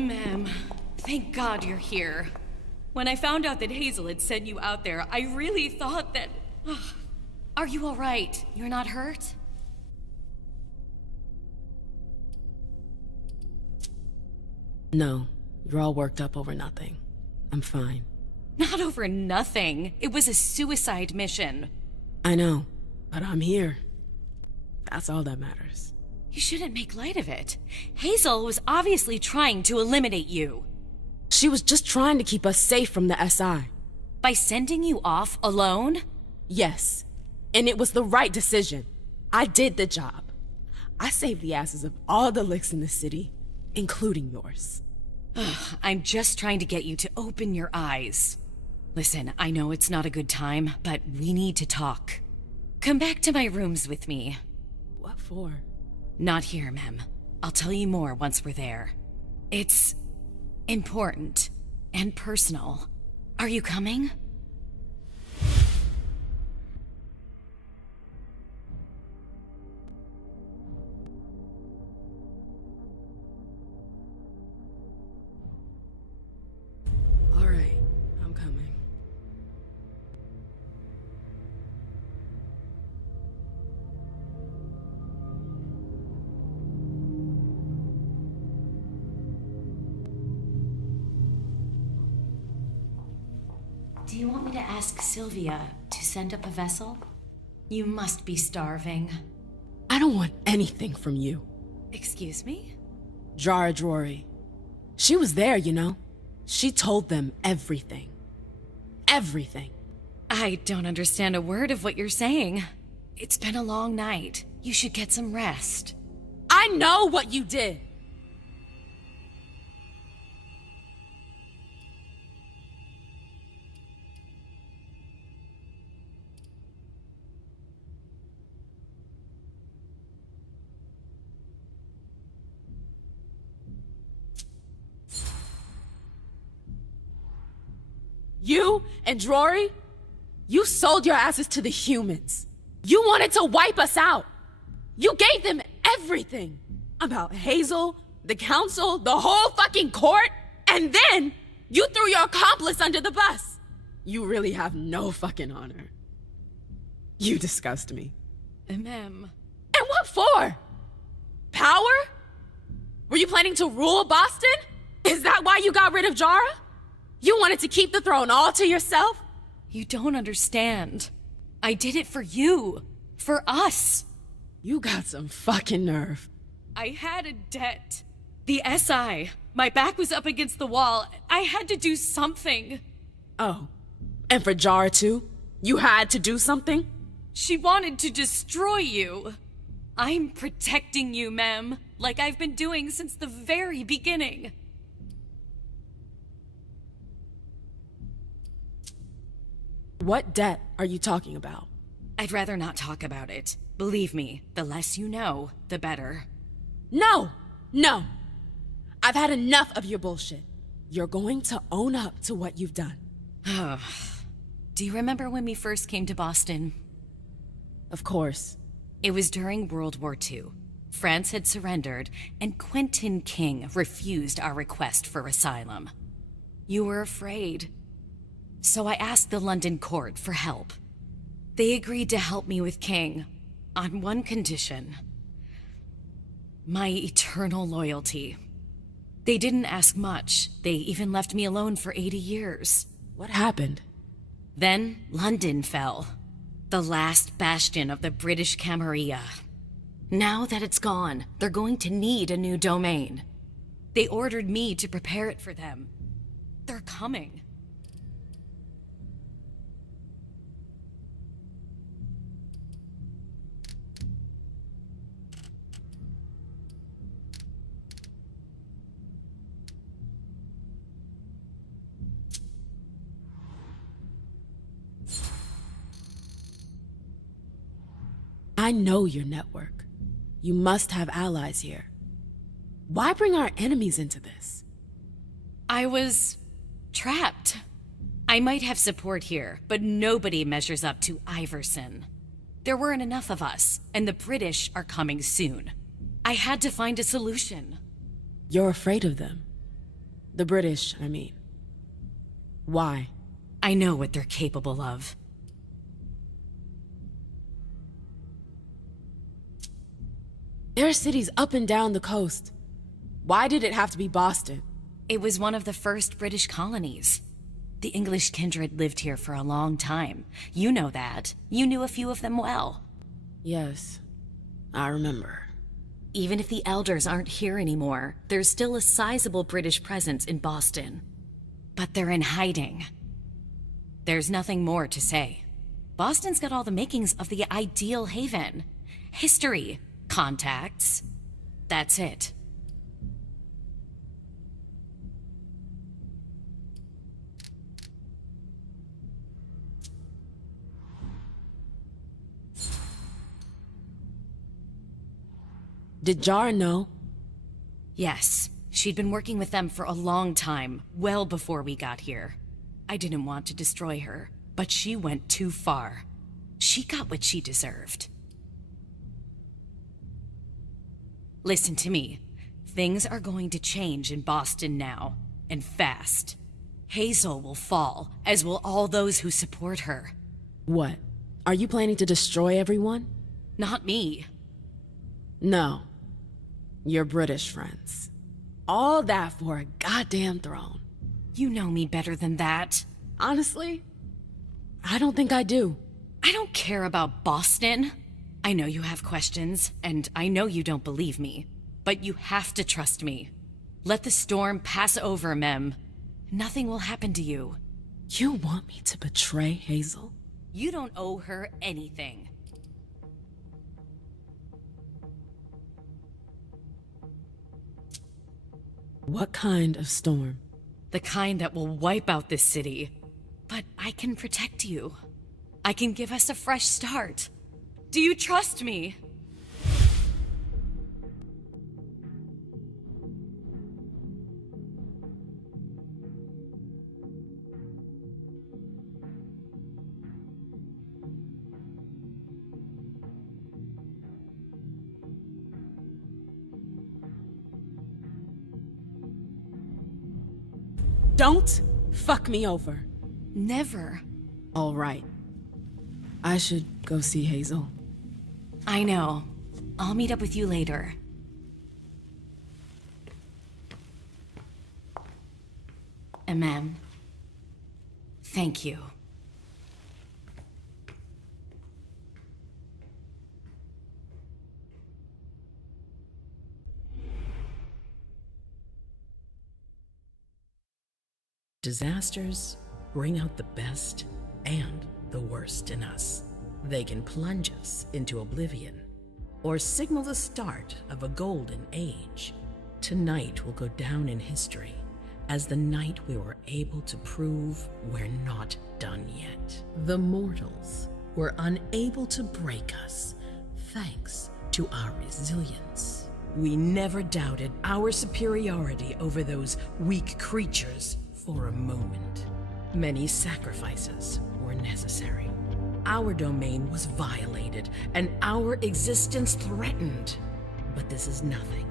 Ma'am, thank God you're here. When I found out that Hazel had sent you out there, I really thought that... Are you all right? You're not hurt? No, you're all worked up over nothing. I'm fine. Not over nothing. It was a suicide mission. I know, but I'm here. That's all that matters. You shouldn't make light of it. Hazel was obviously trying to eliminate you. She was just trying to keep us safe from the SI. By sending you off alone? Yes, and it was the right decision. I did the job. I saved the asses of all the licks in the city, including yours. I'm just trying to get you to open your eyes. Listen, I know it's not a good time, but we need to talk. Come back to my rooms with me. What for? Not here, Mem. I'll tell you more once we're there. It's important and personal. Are you coming? All right, I'm coming. Do you want me to ask Sylvia to send up a vessel? You must be starving. I don't want anything from you. Excuse me? Jara Drory. She was there, you know. She told them everything. Everything. I don't understand a word of what you're saying. It's been a long night. You should get some rest. I know what you did! You and Drory, you sold your asses to the humans. You wanted to wipe us out. You gave them everything. About Hazel, the council, the whole fucking court, and then you threw your accomplice under the bus. You really have no fucking honor. You disgust me. Ma'am. And what for? Power? Were you planning to rule Boston? Is that why you got rid of Jara? You wanted to keep the throne all to yourself? You don't understand. I did it for you. For us. You got some fucking nerve. I had a debt. The SI. My back was up against the wall. I had to do something. Oh. And for Jara too? You had to do something? She wanted to destroy you. I'm protecting you, Mem. Like I've been doing since the very beginning. What debt are you talking about? I'd rather not talk about it. Believe me, the less you know, the better. No! No! I've had enough of your bullshit. You're going to own up to what you've done. Do you remember when we first came to Boston? Of course. It was during World War II. France had surrendered, and Quentin King refused our request for asylum. You were afraid. So I asked the London court for help. They agreed to help me with King, on one condition. My eternal loyalty. They didn't ask much. They even left me alone for 80 years. What happened? Then London fell. The last bastion of the British Camarilla. Now that it's gone, they're going to need a new domain. They ordered me to prepare it for them. They're coming. I know your network. You must have allies here. Why bring our enemies into this? I was trapped. I might have support here, but nobody measures up to Iverson. There weren't enough of us, and the British are coming soon. I had to find a solution. You're afraid of them. The British, I mean. Why? I know what they're capable of. There are cities up and down the coast. Why did it have to be Boston? It was one of the first British colonies. The English kindred lived here for a long time. You know that. You knew a few of them well. Yes, I remember. Even if the elders aren't here anymore, there's still a sizable British presence in Boston. But they're in hiding. There's nothing more to say. Boston's got all the makings of the ideal haven. History, contacts. That's it. Did Jar know? Yes. She'd been working with them for a long time, well before we got here. I didn't want to destroy her, but she went too far. She got what she deserved. Listen to me. Things are going to change in Boston now, and fast. Hazel will fall, as will all those who support her. What? Are you planning to destroy everyone? Not me. No. Your British friends. All that for a goddamn throne. You know me better than that. Honestly, I don't think I do. I don't care about Boston. I know you have questions, and I know you don't believe me. But you have to trust me. Let the storm pass over, Mem. Nothing will happen to you. You want me to betray Hazel? You don't owe her anything. What kind of storm? The kind that will wipe out this city. But I can protect you. I can give us a fresh start. Do you trust me? Don't fuck me over. Never. All right. I should go see Hazel. I know. I'll meet up with you later. And ma'am, thank you. Disasters bring out the best and the worst in us. They can plunge us into oblivion or signal the start of a golden age. Tonight will go down in history as the night we were able to prove we're not done yet. The mortals were unable to break us thanks to our resilience. We never doubted our superiority over those weak creatures for a moment. Many sacrifices were necessary. Our domain was violated and our existence threatened. But this is nothing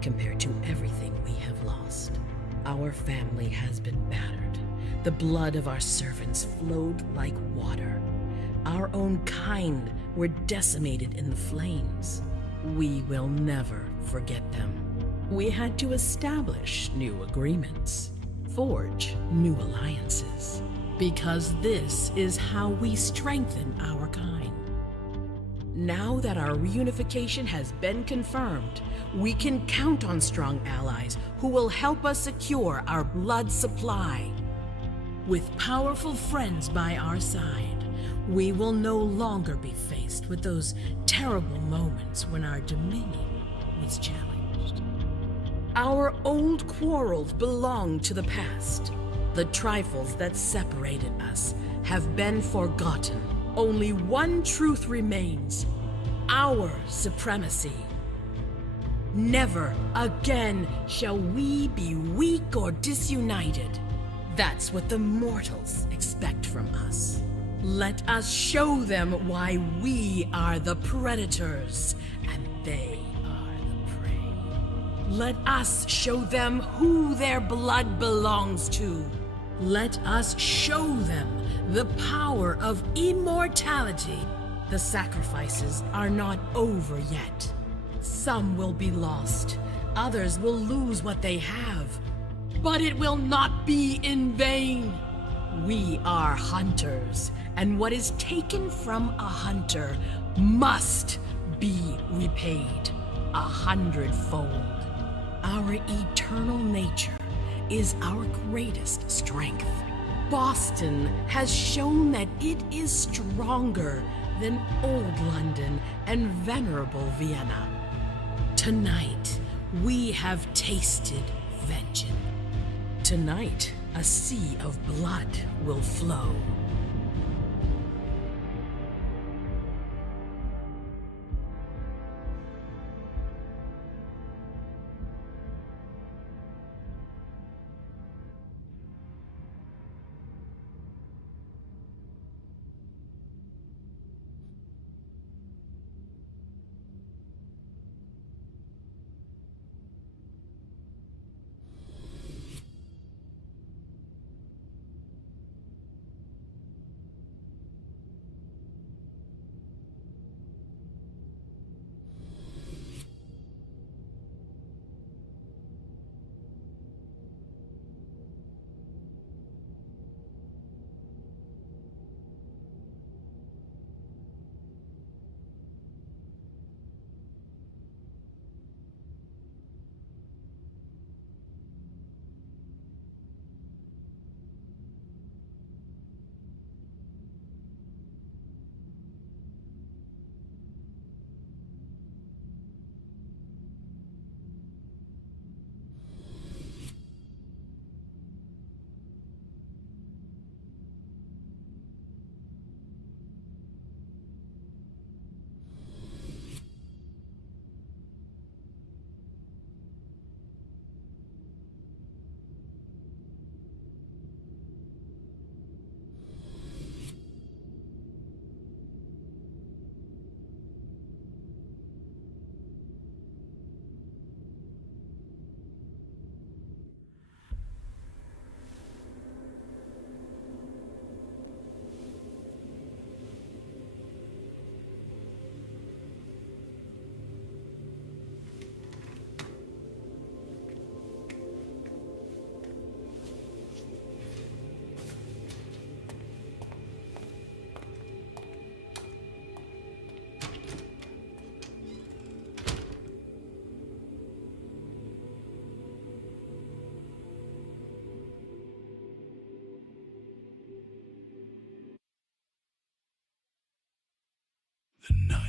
compared to everything we have lost. Our family has been battered. The blood of our servants flowed like water. Our own kind were decimated in the flames. We will never forget them. We had to establish new agreements, forge new alliances, because this is how we strengthen our kind. Now that our reunification has been confirmed, we can count on strong allies who will help us secure our blood supply. With powerful friends by our side, we will no longer be faced with those terrible moments when our dominion was challenged. Our old quarrels belong to the past. The trifles that separated us have been forgotten. Only one truth remains: our supremacy. Never again shall we be weak or disunited. That's what the mortals expect from us. Let us show them why we are the predators and they are the prey. Let us show them who their blood belongs to. Let us show them the power of immortality. The sacrifices are not over yet. Some will be lost. Others will lose what they have. But it will not be in vain. We are hunters, and what is taken from a hunter must be repaid 100-fold. Our eternal nature is our greatest strength. Boston has shown that it is stronger than old London and venerable Vienna. Tonight, we have tasted vengeance. Tonight, a sea of blood will flow. The night